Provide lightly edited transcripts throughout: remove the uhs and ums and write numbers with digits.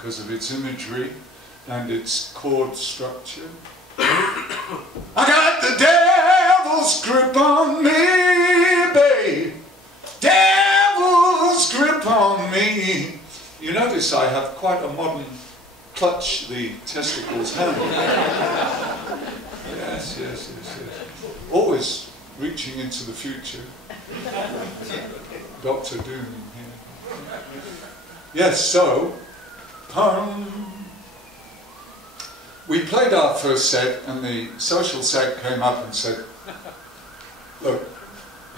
because of its imagery and its chord structure. I got the devil's grip on me, babe. Devil's grip on me. You notice I have quite a modern clutch the testicles handle. Yes, yes, yes, yes. Always reaching into the future. Dr. Doom here. Yes, so, we played our first set and the social sec came up and said, look,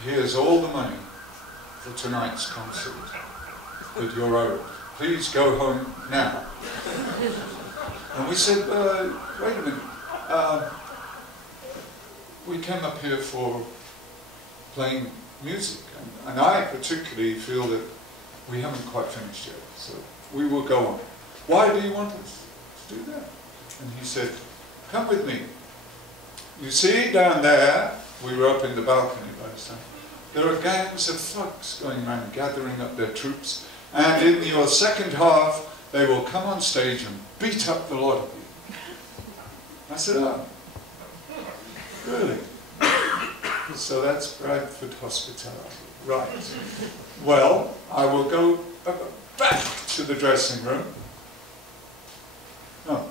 here's all the money for tonight's concert that you're owed. Please go home now. And we said, wait a minute, we came up here for playing music, and I particularly feel that we haven't quite finished yet, so we will go on. Why do you want us to do that? And he said, come with me. You see down there, we were up in the balcony by this time, there are gangs of thugs going around gathering up their troops, and in your second half they will come on stage and beat up the lot of you. I said, oh, really? So that's Bradford hospitality. Right. Well, I will go back to the dressing room. No.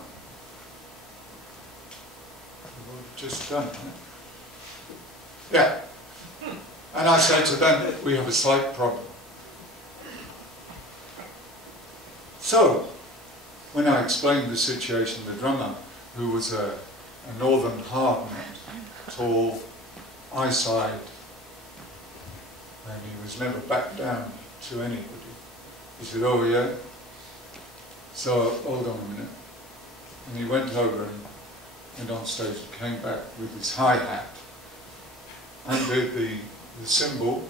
We've just done it. Yeah. And I say to them, we have a slight problem. So, when I explained the situation, the drummer, who was a northern hard-nut, tall, eyesight, and he was never backed down to anybody. He said, oh yeah? So, hold on a minute. And he went over and went on stage and came back with his hi-hat, undid the cymbal,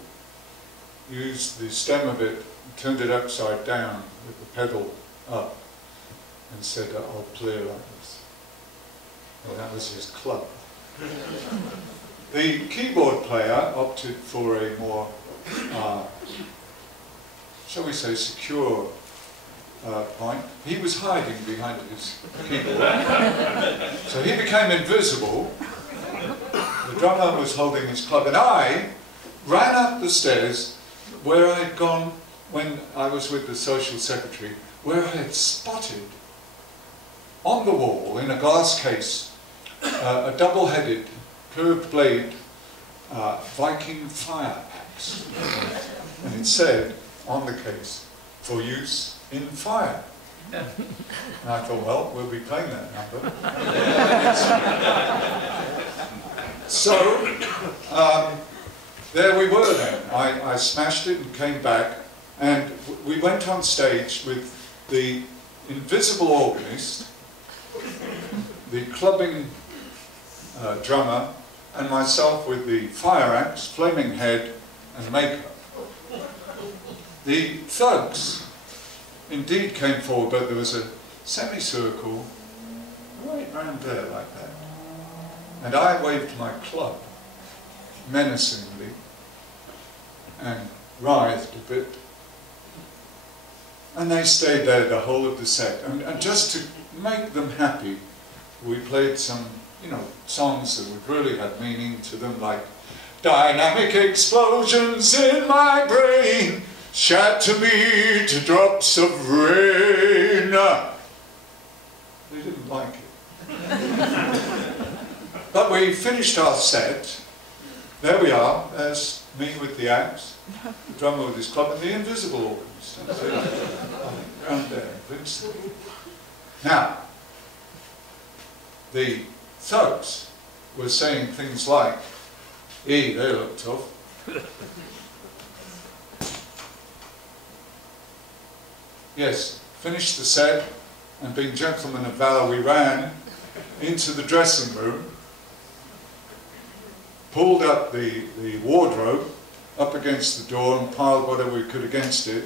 used the stem of it, turned it upside down with the pedal up, and said, I'll play like this. And that was his club. The keyboard player opted for a more, shall we say, secure point. He was hiding behind his keyboard. So he became invisible. The drummer was holding his club, and I ran up the stairs where I had gone when I was with the social secretary, where I had spotted on the wall in a glass case a double-headed curved blade Viking fire axe, and it said on the case, for use in fire. And I thought, well, we'll be playing that number. So there we were then. I smashed it and came back, and we went on stage with the invisible organist, the clubbing drummer, and myself with the fire axe, flaming head, and makeup. The thugs indeed came forward, but there was a semicircle right round there like that. And I waved my club menacingly and writhed a bit. And they stayed there the whole of the set. And just to make them happy, we played some, you know, songs that would really have meaning to them, like dynamic explosions in my brain, shatter me to drops of rain. They didn't like it. But we finished our set. There we are. There's me with the axe, the drummer with his club, and the invisible organist. Round there, Vincent. Now, the thugs were saying things like, "Hey, they look tough." Yes, finished the set, and being gentlemen of valor, we ran into the dressing room, pulled up the wardrobe up against the door and piled whatever we could against it,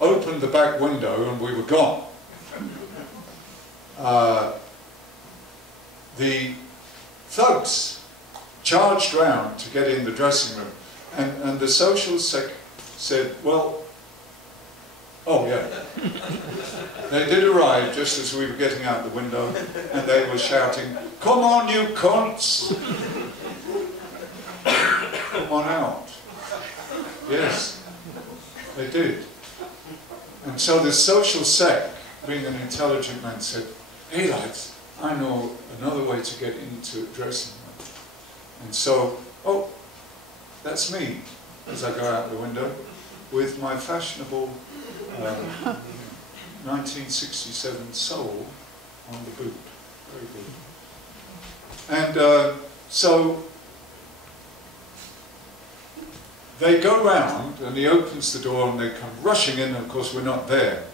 opened the back window, and we were gone. The thugs charged round to get in the dressing room, and the social sec said, well, Oh, yeah. They did arrive just as we were getting out the window, and they were shouting, "Come on, you cunts! Come on out." Yes, they did. And so the social sec, being an intelligent man, said, "Hey lads, I know another way to get into a dressing room." And so, oh, that's me, as I go out the window, with my fashionable 1967 sole on the boot. Very good. And so they go round, and he opens the door, and they come rushing in, and of course we're not there.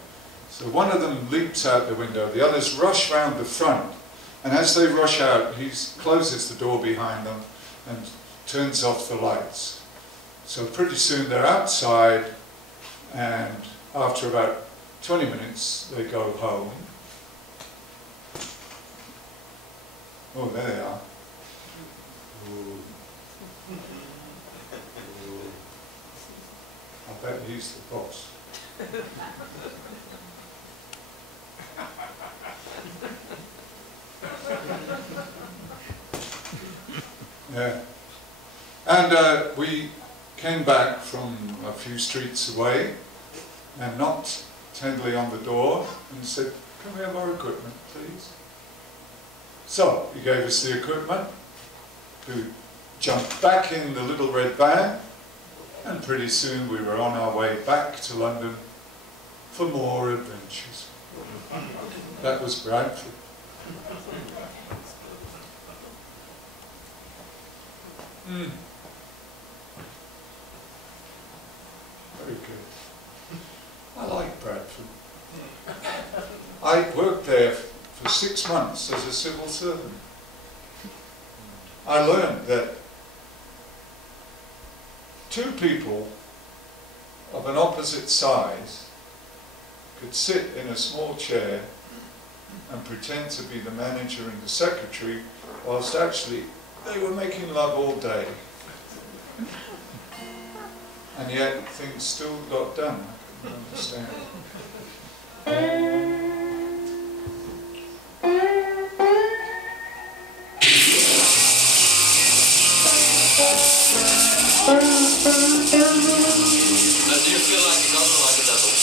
So one of them leaps out the window, the others rush round the front, and as they rush out, he closes the door behind them and turns off the lights. So pretty soon they're outside, and after about 20 minutes they go home. Oh, there they are. Ooh. Ooh. I bet he's the boss. Yeah. And we came back from a few streets away and knocked tenderly on the door and said, "Can we have our equipment, please?" So he gave us the equipment, we jumped back in the little red van, and pretty soon we were on our way back to London for more adventures. That was Bradford. Very good. I like Bradford. I worked there for 6 months as a civil servant. I learned that two people of an opposite size could sit in a small chair and pretend to be the manager and the secretary, whilst actually they were making love all day. And yet things still got done. I couldn't understand. Do you feel like a double, like a double?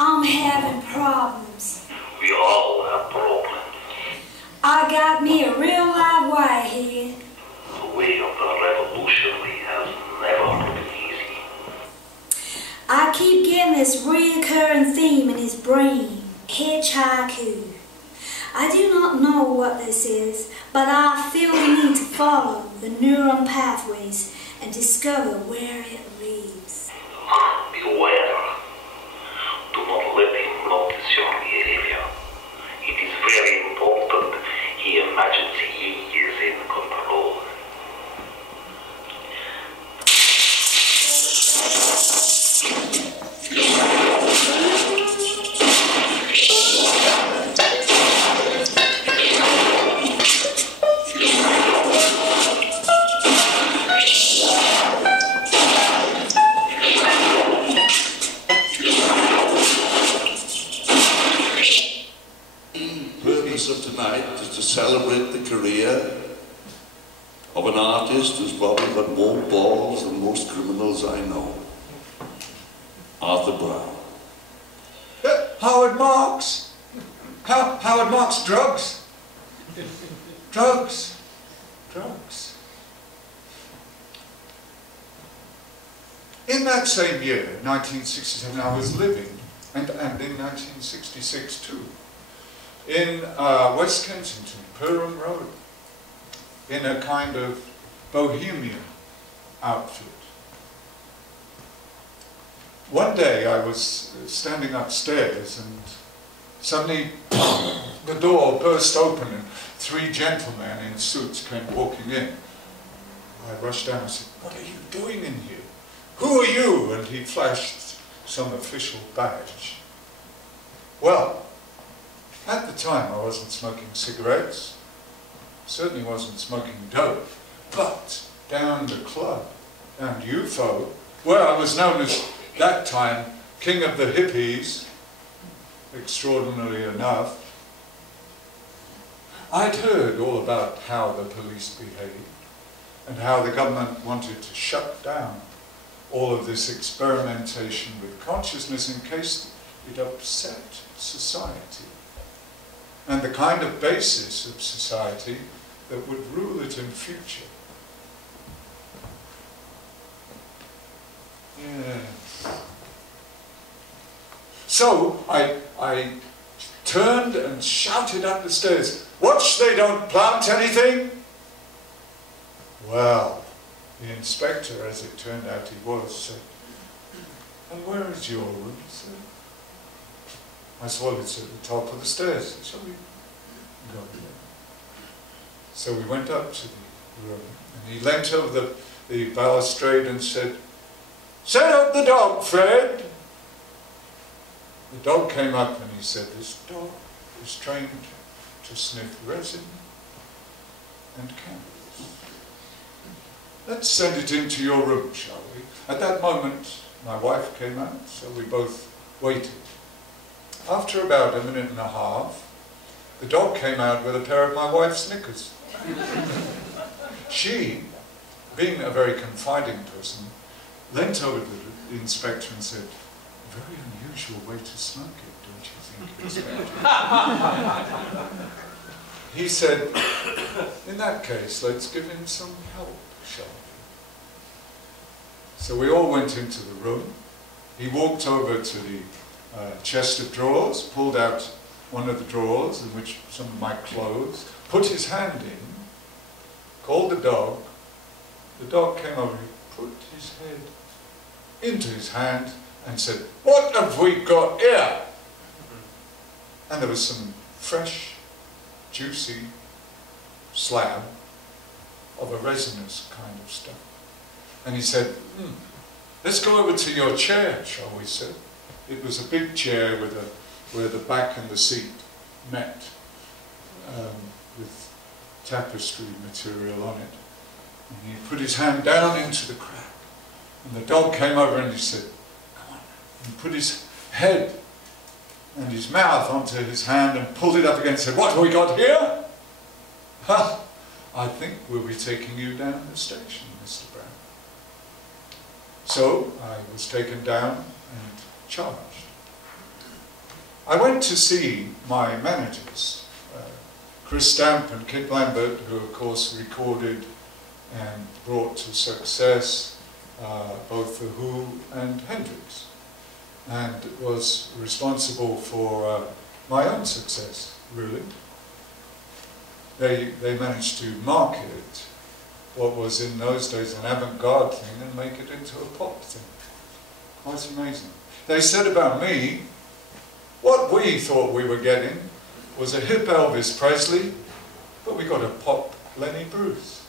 I'm having problems. We all have problems. I got me a real live whitehead. The way of the revolutionary has never been easy. I keep getting this reoccurring theme in his brain, hitchhiku. I do not know what this is, but I feel the need to follow the neuron pathways and discover where it leads. Beware. Do not let him notice your behavior. It is very important he imagines he is in control. Of tonight is to celebrate the career of an artist who's probably got more balls than most criminals I know. Arthur Brown. Howard Marks. Howard Marks, drugs. Drugs. Drugs. In that same year, 1967, I was living, and in 1966 too, in West Kensington, Perham Road, in a kind of bohemian outfit. one day I was standing upstairs and suddenly the door burst open and 3 gentlemen in suits came walking in. I rushed down and said, "What are you doing in here? Who are you?" And he flashed some official badge. Well, at the time I wasn't smoking cigarettes, certainly wasn't smoking dope, but down the club, down UFO, where I was known as, that time, king of the hippies, extraordinarily enough, I'd heard all about how the police behaved and how the government wanted to shut down all of this experimentation with consciousness in case it upset society and the kind of basis of society that would rule it in future. Yes. So I turned and shouted up the stairs, "Watch they don't plant anything!" Well, the inspector, as it turned out he was, said, "And where is your room, sir?" I said, "Well, it's at the top of the stairs. Shall we go there?" So we went up to the room, and he leant over the balustrade and said, "Set up the dog, Fred." The dog came up and he said, "This dog is trained to sniff resin and candles. Let's send it into your room, shall we?" At that moment, my wife came out, so we both waited. After about a minute and a half, the dog came out with a pair of my wife's knickers. She, being a very confiding person, leant over to the inspector and said, "Very unusual way to smoke it, don't you think, Inspector?" He said, "In that case, let's give him some help, shall we?" So we all went into the room. He walked over to the chest of drawers, pulled out one of the drawers in which some of my clothes, put his hand in, called the dog. The dog came over, he put his head into his hand and said, "What have we got here?" And there was some fresh, juicy slab of a resinous kind of stuff. And he said, "Let's go over to your chair, shall we, sir?" It was a big chair with where the back and the seat met, with tapestry material on it. And he put his hand down into the crack. And the dog came over and he said, "Come on." And put his head and his mouth onto his hand and pulled it up again and said, "What have we got here?" "Ha, I think we'll be taking you down the station, Mr. Brown." So I was taken down and charged. I went to see my managers, Chris Stamp and Kit Lambert, who of course recorded and brought to success both The Who and Hendrix, and was responsible for my own success, really. They managed to market what was in those days an avant-garde thing and make it into a pop thing. Quite amazing. They said about me, what we thought we were getting was a hip Elvis Presley, but we got a pop Lenny Bruce.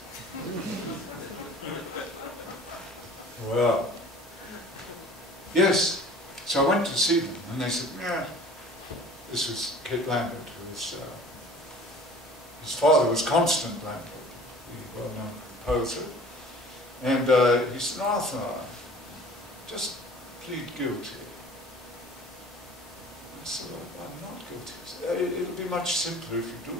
Well, yes, so I went to see them, and they said, "Yeah," this was Kit Lambert, who was, his father was Constant Lambert, the well-known composer, and he said, "Arthur, just plead guilty." I said, "Well, I'm not guilty." He said, "It'll be much simpler if you do."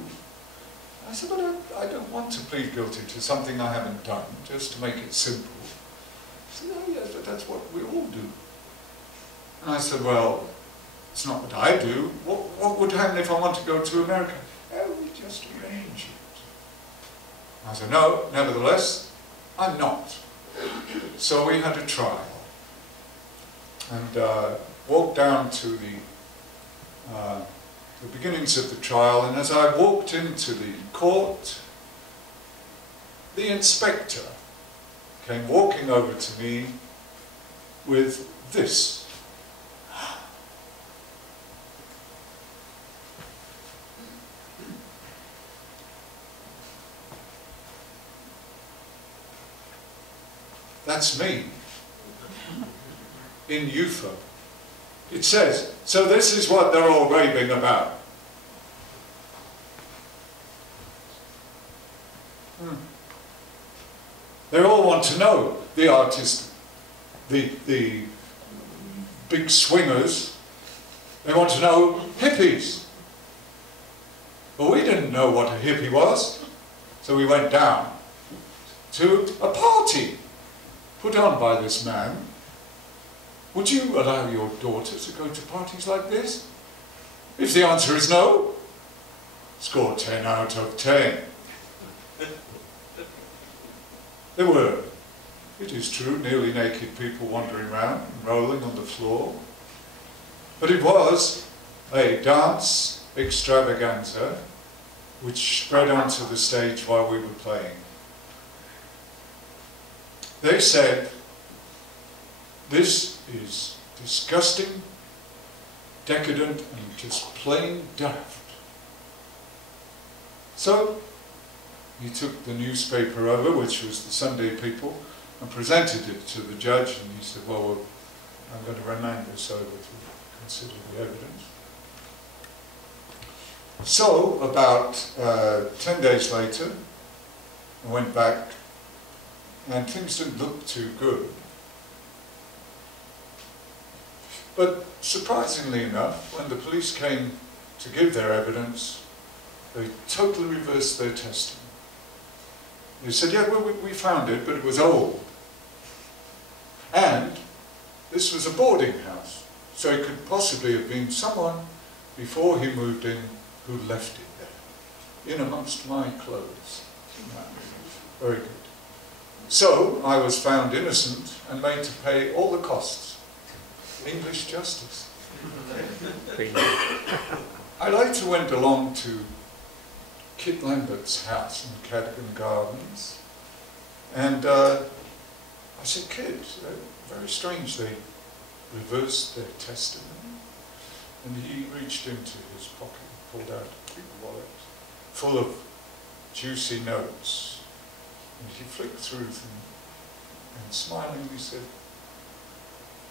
I said, "But I don't want to plead guilty to something I haven't done, just to make it simple." He said, "Oh yes, but that's what we all do." And I said, "Well, it's not what I do. What would happen if I want to go to America?" "Oh, we just arrange it." I said, "No, nevertheless, I'm not." So we had a trial, and walked down to the beginnings of the trial, and as I walked into the court, the inspector came walking over to me with this That's me. In UFO. It says, so this is what they're all raving about. They all want to know, the artists, the big swingers, they want to know hippies. Well, we didn't know what a hippie was, so we went down to a party put on by this man. Would you allow your daughter to go to parties like this? If the answer is no, score 10 out of 10. There were, it is true, nearly naked people wandering around and rolling on the floor. But it was a dance extravaganza which spread onto the stage while we were playing. They said, this is disgusting, decadent, and just plain daft. So he took the newspaper over, which was the Sunday People, and presented it to the judge, and he said, well, I'm going to remand this over to consider the evidence. So, about 10 days later, I went back, and things didn't look too good. But surprisingly enough, when the police came to give their evidence, they totally reversed their testimony. They said, yeah, well, we found it, but it was old. And this was a boarding house, so it could possibly have been someone before he moved in who left it there, in amongst my clothes. Very good. So I was found innocent and made to pay all the costs. English justice. I later went along to Kit Lambert's house in Cadogan Gardens, and I said, Kit, very strange, they reversed their testimony. And he reached into his pocket and pulled out a big wallet full of juicy notes, and he flicked through them and smilingly said,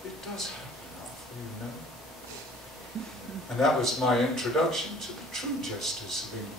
it does happen after you know. And that was my introduction to the true justice of England.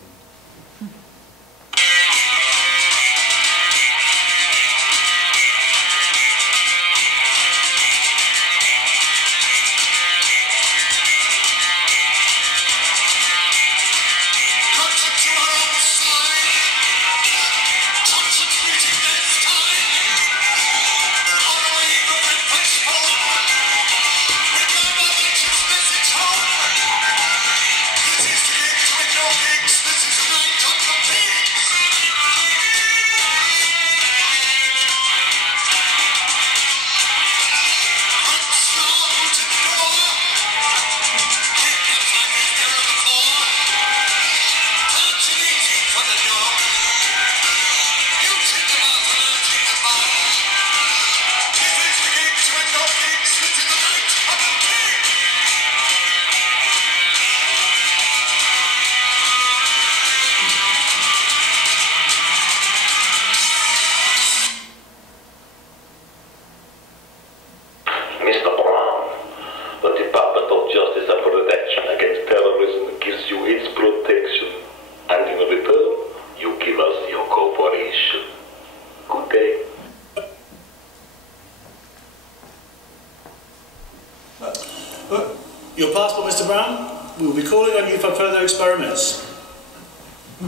Your passport, Mr. Brown. We will be calling on you for further experiments.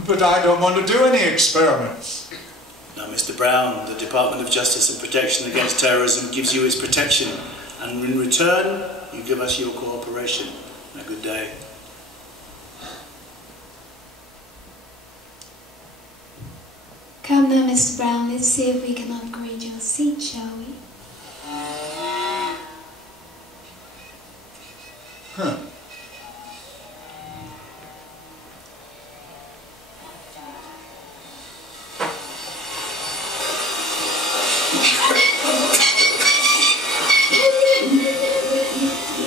But I don't want to do any experiments. Now, Mr. Brown, the Department of Justice and Protection Against Terrorism gives you its protection, and in return, you give us your cooperation. Now, good day. Come now, Mr. Brown, let's see if we can upgrade your seat, shall we? Huh.